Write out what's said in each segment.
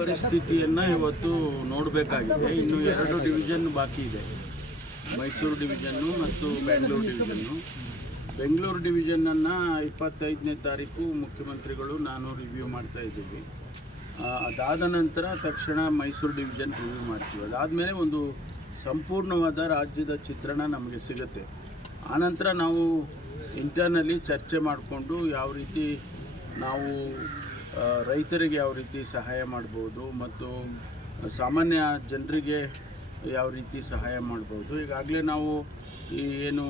ಪರಿಸ್ಥಿತಿಯನ್ನು ಇವತ್ತು ನೋಡಬೇಕಾಗಿದೆ. ಇನ್ನು 2 ಡಿವಿಷನ್ ಬಾಕಿ ಇದೆ, ಮೈಸೂರು ಡಿವಿಷನ್ನು ಮತ್ತು ಬೆಂಗಳೂರು ಡಿವಿಷನ್ನು. ಬೆಂಗಳೂರು ಡಿವಿಷನನ್ನು 25ನೇ ತಾರೀಕು ಮುಖ್ಯಮಂತ್ರಿಗಳು ನಾನು ರಿವ್ಯೂ ಮಾಡ್ತಾ ಇದ್ದೀವಿ. ಅದಾದ ನಂತರ ತಕ್ಷಣ ಮೈಸೂರು ಡಿವಿಷನ್ ರಿವ್ಯೂ ಮಾಡ್ತೀವಿ. ಅದಾದಮೇಲೆ ಒಂದು ಸಂಪೂರ್ಣವಾದ ರಾಜ್ಯದ ಚಿತ್ರಣ ನಮಗೆ ಸಿಗುತ್ತೆ. ಆನಂತರ ನಾವು ಇಂಟರ್ನಲ್ಲಿ ಚರ್ಚೆ ಮಾಡಿಕೊಂಡು ಯಾವ ರೀತಿ ನಾವು ರೈತರಿಗೆ ಯಾವ ರೀತಿ ಸಹಾಯ ಮಾಡ್ಬೋದು ಮತ್ತು ಸಾಮಾನ್ಯ ಜನರಿಗೆ ಯಾವ ರೀತಿ ಸಹಾಯ ಮಾಡ್ಬೋದು. ಈಗಾಗಲೇ ನಾವು ಈ ಏನು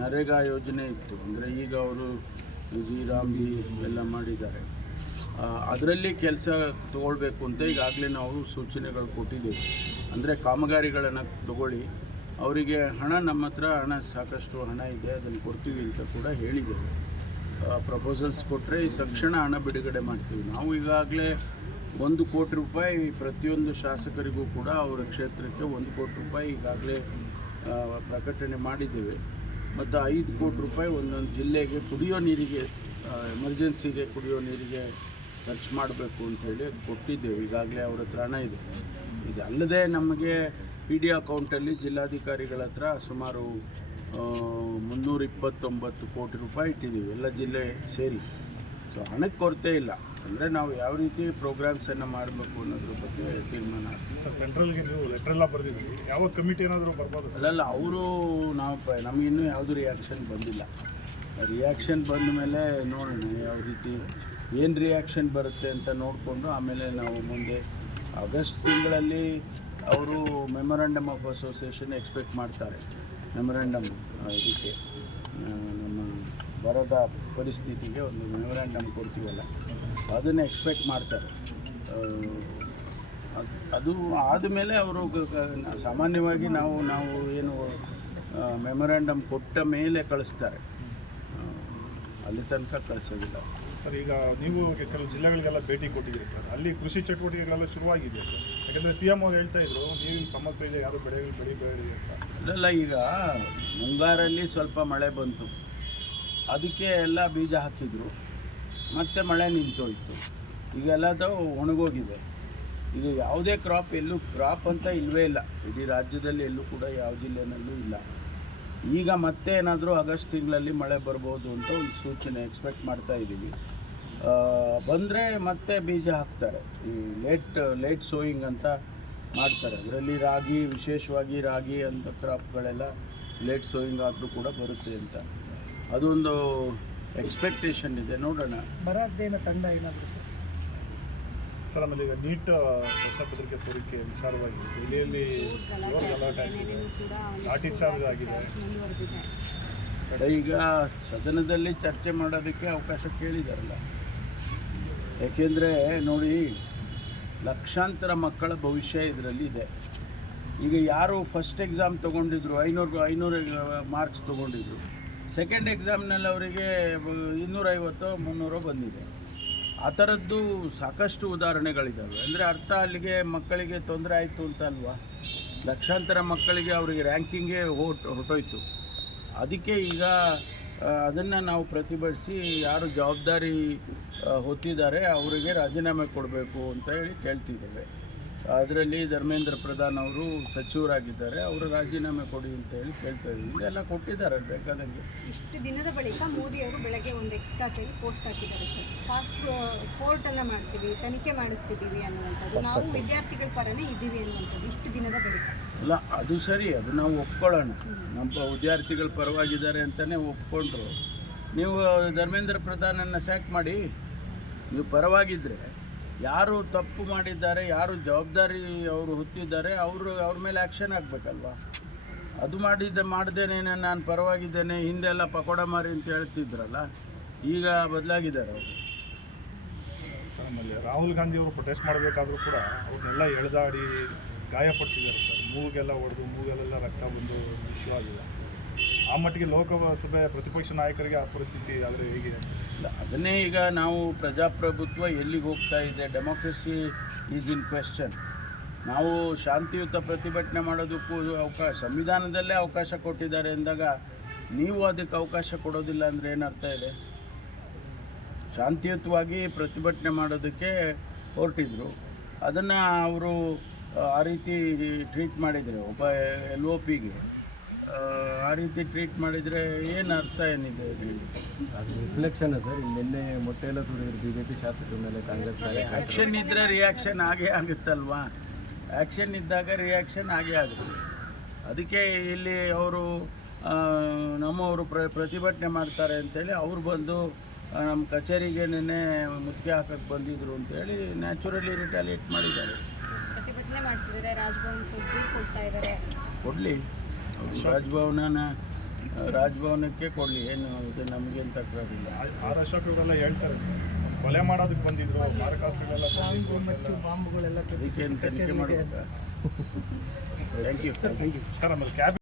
ನರೇಗಾ ಯೋಜನೆ ಇತ್ತು, ಅಂದರೆ ಈಗ ಅವರು ಜಿ ಎಲ್ಲ ಮಾಡಿದ್ದಾರೆ, ಅದರಲ್ಲಿ ಕೆಲಸ ತೊಗೊಳ್ಬೇಕು ಅಂತ ಈಗಾಗಲೇ ನಾವು ಸೂಚನೆಗಳು ಕೊಟ್ಟಿದ್ದೇವೆ. ಅಂದರೆ ಕಾಮಗಾರಿಗಳನ್ನು ತಗೊಳ್ಳಿ, ಅವರಿಗೆ ಹಣ, ನಮ್ಮ ಹತ್ರ ಹಣ ಸಾಕಷ್ಟು ಹಣ ಇದೆ, ಅದನ್ನು ಕೊಡ್ತೀವಿ ಅಂತ ಕೂಡ ಹೇಳಿದ್ದೇವೆ. ಪ್ರಪೋಸಲ್ಸ್ ಕೊಟ್ಟರೆ ತಕ್ಷಣ ಹಣ ಬಿಡುಗಡೆ ಮಾಡ್ತೀವಿ. ನಾವು ಈಗಾಗಲೇ 1 ಕೋಟಿ ರೂಪಾಯಿ ಪ್ರತಿಯೊಂದು ಶಾಸಕರಿಗೂ ಕೂಡ ಅವರ ಕ್ಷೇತ್ರಕ್ಕೆ 1 ಕೋಟಿ ರೂಪಾಯಿ ಈಗಾಗಲೇ ಪ್ರಕಟಣೆ ಮಾಡಿದ್ದೇವೆ. ಮತ್ತು 5 ಕೋಟಿ ರೂಪಾಯಿ ಒಂದೊಂದು ಜಿಲ್ಲೆಗೆ ಕುಡಿಯೋ ನೀರಿಗೆ, ಎಮರ್ಜೆನ್ಸಿಗೆ ಕುಡಿಯೋ ನೀರಿಗೆ ಖರ್ಚು ಮಾಡಬೇಕು ಅಂಥೇಳಿ ಕೊಟ್ಟಿದ್ದೇವೆ. ಈಗಾಗಲೇ ಅವ್ರ ಹತ್ರ ಹಣ ಇದೆ. ಇದಲ್ಲದೆ ನಮಗೆ PD ಅಕೌಂಟಲ್ಲಿ ಜಿಲ್ಲಾಧಿಕಾರಿಗಳ ಹತ್ರ ಸುಮಾರು 329 ಕೋಟಿ ರೂಪಾಯಿ ಇಟ್ಟಿದ್ದೀವಿ, ಎಲ್ಲ ಜಿಲ್ಲೆ ಸೇರಿ. ಸೊ ಹಣಕ್ಕೆ ಕೊರತೆ ಇಲ್ಲ. ಅಂದರೆ ನಾವು ಯಾವ ರೀತಿ ಪ್ರೋಗ್ರಾಮ್ಸನ್ನು ಮಾಡಬೇಕು ಅನ್ನೋದ್ರ ಬಗ್ಗೆ ತೀರ್ಮಾನ ಆಗ್ತದೆ. ಸರ್, ಸೆಂಟ್ರಲ್ಗೆ ನೀವು ಲೆಟ್ರ್ ಎಲ್ಲ ಬರೆದಿದ್ವಿ, ಯಾವ ಕಮಿಟಿ ಏನಾದರೂ ಬರ್ಬೋದು? ಅಲ್ಲಲ್ಲ, ಅವರು ನಮಗಿನ್ನೂ ಯಾವುದೂ ರಿಯಾಕ್ಷನ್ ಬಂದಿಲ್ಲ. ರಿಯಾಕ್ಷನ್ ಬಂದ ಮೇಲೆ ನೋಡೋಣ ಯಾವ ರೀತಿ ಏನು ರಿಯಾಕ್ಷನ್ ಬರುತ್ತೆ ಅಂತ ನೋಡಿಕೊಂಡು ಆಮೇಲೆ ನಾವು ಮುಂದೆ ಆಗಸ್ಟ್ ತಿಂಗಳಲ್ಲಿ ಅವರು ಮೆಮೊರಾಂಡಮ್ ಆಫ್ ಅಸೋಸಿಯೇಷನ್ ಎಕ್ಸ್ಪೆಕ್ಟ್ ಮಾಡ್ತಾರೆ. ಮೆಮೊರಾಂಡಮ್ ಇದಕ್ಕೆ ನಮ್ಮ ಬರದ ಪರಿಸ್ಥಿತಿಗೆ ಒಂದು ಮೆಮೊರಾಂಡಮ್ ಕೊಡ್ತೀವಲ್ಲ, ಅದನ್ನು ಎಕ್ಸ್ಪೆಕ್ಟ್ ಮಾಡ್ತಾರೆ. ಅದು ಆದಮೇಲೆ ಅವರು ಸಾಮಾನ್ಯವಾಗಿ ನಾವು ಏನು ಮೆಮೊರಾಂಡಮ್ ಕೊಟ್ಟ ಮೇಲೆ ಕಳಿಸ್ತಾರೆ, ಅಲ್ಲಿ ತನಕ ಕಳಿಸೋದಿಲ್ಲ. ಸರ್, ಈಗ ನೀವು ಕೆಲವು ಜಿಲ್ಲೆಗಳಿಗೆಲ್ಲ ಭೇಟಿ ಕೊಟ್ಟಿದ್ದೀರಿ ಸರ್, ಅಲ್ಲಿ ಕೃಷಿ ಚಟುವಟಿಕೆಗಳೆಲ್ಲ ಶುರುವಾಗಿದೆ ಸರ್. ಯಾಕಂದರೆ CM ಅವ್ರು ಹೇಳ್ತಾ ಇದ್ರು ನೀರಿನ ಸಮಸ್ಯೆ ಇದೆ, ಯಾರು ಬೆಳಿಬೇಡಿ ಅಂತ. ಅಲ್ಲ, ಈಗ ಮುಂಗಾರಲ್ಲಿ ಸ್ವಲ್ಪ ಮಳೆ ಬಂತು, ಅದಕ್ಕೆ ಎಲ್ಲ ಬೀಜ ಹಾಕಿದ್ರು, ಮತ್ತು ಮಳೆ ನಿಂತೋಯ್ತು. ಈಗೆಲ್ಲದು ಒಣಗೋಗಿದೆ. ಈಗ ಯಾವುದೇ ಕ್ರಾಪ್ ಅಂತ ಇಲ್ಲವೇ ಇಲ್ಲ, ಇಡೀ ರಾಜ್ಯದಲ್ಲಿ ಎಲ್ಲೂ ಕೂಡ ಯಾವ ಜಿಲ್ಲೆನಲ್ಲೂ ಇಲ್ಲ. ಈಗ ಮತ್ತೆ ಏನಾದರೂ ಆಗಸ್ಟ್ ತಿಂಗಳಲ್ಲಿ ಮಳೆ ಬರ್ಬೋದು ಅಂತ ಒಂದು ಸೂಚನೆ ಎಕ್ಸ್ಪೆಕ್ಟ್ ಮಾಡ್ತಾ ಇದ್ದೀವಿ. ಬಂದರೆ ಮತ್ತೆ ಬೀಜ ಹಾಕ್ತಾರೆ. ಈ ಲೇಟ್ ಸೋಯಿಂಗ್ ಅಂತ ಮಾಡ್ತಾರೆ. ಅದರಲ್ಲಿ ವಿಶೇಷವಾಗಿ ರಾಗಿ ಅಂತ ಕ್ರಾಪ್ಗಳೆಲ್ಲ ಲೇಟ್ ಸೋಯಿಂಗ್ ಆದರೂ ಕೂಡ ಬರುತ್ತೆ ಅಂತ ಅದೊಂದು ಎಕ್ಸ್ಪೆಕ್ಟೇಷನ್ ಇದೆ. ನೋಡೋಣ. ಬರದ್ದೇನು ತಂಡ ಏನಾದರೂ ಸರ್, ಆಮೇಲೆ ಈಗ ನೀಟ್ ಪ್ರಶ್ನೆ ಪತ್ರಿಕೆ ಸೋರಿಕೆ ವಿಚಾರವಾಗಿ ದೆಹಲಿಯಲ್ಲಿ ಗಲಾಟೆ ಆಗಿದೆ, ಲಾಠಿ ಚಾರ್ಜ್ ಆಗಿದೆ. ಈಗ ಸದನದಲ್ಲಿ ಚರ್ಚೆ ಮಾಡೋದಕ್ಕೆ ಅವಕಾಶ ಕೇಳಿದಾರಲ್ಲ. ಏಕೆಂದರೆ ನೋಡಿ, ಲಕ್ಷಾಂತರ ಮಕ್ಕಳ ಭವಿಷ್ಯ ಇದರಲ್ಲಿ ಇದೆ. ಈಗ ಯಾರು ಫಸ್ಟ್ ಎಕ್ಸಾಮ್ ತೊಗೊಂಡಿದ್ರು 500 ಮಾರ್ಕ್ಸ್ ತೊಗೊಂಡಿದ್ರು, ಸೆಕೆಂಡ್ ಎಕ್ಸಾಮ್ನಲ್ಲಿ ಅವರಿಗೆ 250-300 ಬಂದಿದೆ. ಆ ಥರದ್ದು ಸಾಕಷ್ಟು ಉದಾಹರಣೆಗಳಿದ್ದಾವೆ. ಅಂದರೆ ಅರ್ಥ ಅಲ್ಲಿಗೆ ಮಕ್ಕಳಿಗೆ ತೊಂದರೆ ಆಯಿತು ಅಂತ ಅಲ್ವಾ? ಲಕ್ಷಾಂತರ ಮಕ್ಕಳಿಗೆ ಅವರಿಗೆ ರ್ಯಾಂಕಿಂಗೇ ಹೊರಟೋಯ್ತು. ಅದಕ್ಕೆ ಈಗ ಅದನ್ನು ನಾವು ಪ್ರತಿಭಟಿಸಿ ಯಾರು ಜವಾಬ್ದಾರಿ ಹೊತ್ತಿದ್ದಾರೆ ಅವರಿಗೆ ರಾಜೀನಾಮೆ ಕೊಡಬೇಕು ಅಂತ ಹೇಳಿ ಕೇಳ್ತಿದ್ದೇವೆ. ಅದರಲ್ಲಿ ಧರ್ಮೇಂದ್ರ ಪ್ರಧಾನ್ ಅವರು ಸಚಿವರಾಗಿದ್ದಾರೆ, ಅವರು ರಾಜೀನಾಮೆ ಕೊಡಿ ಅಂತ ಹೇಳಿ ಕೇಳ್ತಾ ಇದ್ದೀವಿ. ಇದೆಲ್ಲ ಕೊಟ್ಟಿದ್ದಾರೆ ಬೇಕಾದಂಗೆ. ಇಷ್ಟು ದಿನದ ಬಳಿಕ ಮೋದಿ ಅವರು ಬೆಳಗ್ಗೆ ಒಂದು ಎಕ್ಸ್ಟ್ರಾ ಪೋಸ್ಟ್ ಹಾಕಿದ್ದಾರೆ ಸರ್, ಫಾಸ್ಟ್ ಕೋರ್ಟನ್ನು ಮಾಡ್ತೀವಿ, ತನಿಖೆ ಮಾಡಿಸ್ತಿದ್ದೀವಿ ಅನ್ನುವಂಥದ್ದು. ನಾವು ವಿದ್ಯಾರ್ಥಿಗಳ ಪರನೇ ಇದ್ದೀವಿ ಅನ್ನುವಂಥದ್ದು ಇಷ್ಟು ದಿನದ ಬಳಿಕ. ಅಲ್ಲ, ಅದು ಸರಿ, ಅದು ನಾವು ಒಪ್ಕೊಳ್ಳೋಣ. ನಮ್ಮ ವಿದ್ಯಾರ್ಥಿಗಳ ಪರವಾಗಿದ್ದಾರೆ ಅಂತಲೇ ಒಪ್ಕೊಂಡ್ರು. ನೀವು ಧರ್ಮೇಂದ್ರ ಪ್ರಧಾನನ್ನು ಸ್ಯಾಕ್ ಮಾಡಿ, ನೀವು ಪರವಾಗಿದ್ದರೆ ಯಾರು ತಪ್ಪು ಮಾಡಿದ್ದಾರೆ, ಯಾರು ಜವಾಬ್ದಾರಿ ಅವರು ಹೊತ್ತಿದ್ದಾರೆ, ಅವ್ರ ಮೇಲೆ ಆ್ಯಕ್ಷನ್ ಆಗಬೇಕಲ್ವ? ಅದು ಮಾಡ್ದೇನೆ ನಾನು ಪರವಾಗಿದ್ದೇನೆ, ಹಿಂದೆಲ್ಲ ಪಕೋಡ ಮಾರಿ ಅಂತ ಹೇಳ್ತಿದ್ರಲ್ಲ, ಈಗ ಬದಲಾಗಿದ್ದಾರೆ ಅವರು. ಆಮೇಲೆ ರಾಹುಲ್ ಗಾಂಧಿ ಅವರು ಪ್ರೊಟೆಸ್ಟ್ ಮಾಡಬೇಕಾದ್ರೂ ಕೂಡ ಅವ್ರನ್ನೆಲ್ಲ ಎಳೆದಾಡಿ ಗಾಯಪಡಿಸಿದ್ದಾರೆ ಸರ್. ಮೂಗೆಲ್ಲ ಹೊಡೆದು ಮೂಗಲ್ಲೆಲ್ಲ ರಕ್ತ ಬಂದು ಇಶ್ಯೂ ಆಗಿದೆ. ಆ ಮಟ್ಟಿಗೆ ಲೋಕಸಭೆ ಪ್ರತಿಪಕ್ಷ ನಾಯಕರಿಗೆ ಆ ಪರಿಸ್ಥಿತಿ ಆದರೆ ಹೇಗೆ? ಅದನ್ನೇ ಈಗ ನಾವು ಪ್ರಜಾಪ್ರಭುತ್ವ ಎಲ್ಲಿಗೆ ಹೋಗ್ತಾ ಇದೆ, ಡೆಮೋಕ್ರಸಿ ಈಸ್ ಇನ್ ಕ್ವೆಶ್ಚನ್. ನಾವು ಶಾಂತಿಯುತ ಪ್ರತಿಭಟನೆ ಮಾಡೋದಕ್ಕೂ ಸಂವಿಧಾನದಲ್ಲೇ ಅವಕಾಶ ಕೊಟ್ಟಿದ್ದಾರೆ ಅಂದಾಗ ನೀವು ಅದಕ್ಕೆ ಅವಕಾಶ ಕೊಡೋದಿಲ್ಲ ಅಂದರೆ ಏನರ್ಥ ಇದೆ? ಶಾಂತಿಯುತವಾಗಿ ಪ್ರತಿಭಟನೆ ಮಾಡೋದಕ್ಕೆ ಹೊರಟಿದ್ರು. ಅದನ್ನು ಅವರು ಆ ರೀತಿ ಟ್ರೀಟ್ ಮಾಡಿದರೆ ಒಬ್ಬ LOPಗೆ ಆ ರೀತಿ ಟ್ರೀಟ್ ಮಾಡಿದರೆ ಏನು ಅರ್ಥ ಏನಿದೆ ಹೇಳಿ? ಅದು ರಿಫ್ಲೆಕ್ಷನ್ ಸರ್. ನಿನ್ನೆ ಮೊಟ್ಟೆ ಎಲ್ಲ ತುಳಿದ್ರು BJP ಶಾಸಕರ ಮೇಲೆ ಕಾಂಗ್ರೆಸ್ ಆ್ಯಕ್ಷನ್ ಇದ್ದರೆ ರಿಯಾಕ್ಷನ್ ಆಗೇ ಆಗುತ್ತಲ್ವಾ? ಆ್ಯಕ್ಷನ್ ಇದ್ದಾಗ ರಿಯಾಕ್ಷನ್ ಆಗೇ ಆಗುತ್ತೆ. ಅದಕ್ಕೆ ಇಲ್ಲಿ ಅವರು ನಮ್ಮವರು ಪ್ರತಿಭಟನೆ ಮಾಡ್ತಾರೆ ಅಂತೇಳಿ ಅವ್ರು ಬಂದು ನಮ್ಮ ಕಚೇರಿಗೆ ನಿನ್ನೆ ಮುತ್ತಿಗೆ ಹಾಕಕ್ಕೆ ಬಂದಿದ್ರು ಅಂತೇಳಿ ನ್ಯಾಚುರಲಿ ರಿಟಾಲಿಯೇಟ್ ಮಾಡಿದ್ದಾರೆ. ಪ್ರತಿಭಟನೆ ಮಾಡ್ತಿದ್ದಾರೆ, ರಾಜಭವನಕ್ಕೆ ದೂರು ಕೊಡ್ತಾ ಇದ್ದಾರೆ. ಕೊಡಲಿ, ರಾಜಭವನಕ್ಕೆ ಕೊಡಲಿ, ಏನು ಇದು ನಮಗೇನು ತಕರಾರಿಲ್ಲ. ಆರ್ ಅಶೋಕ್ ಅವರೆಲ್ಲ ಹೇಳ್ತಾರೆ ಸರ್, ಕೊಲೆ ಮಾಡೋದಕ್ಕೆ ಬಂದಿದ್ರು, ಮಾರಕಾಸ್ತ್ರಗಳೆಲ್ಲ ಬಂದಿದ್ರು ಮಚ್ಚು ಬಾಂಬ್ಗಳೆಲ್ಲ ಅದಕ್ಕೇನು ತನಿಖೆ ಮಾಡಬೇಕಾ? Thank you sir. ಆಮೇಲೆ ಕ್ಯಾಬಿನೆಟ್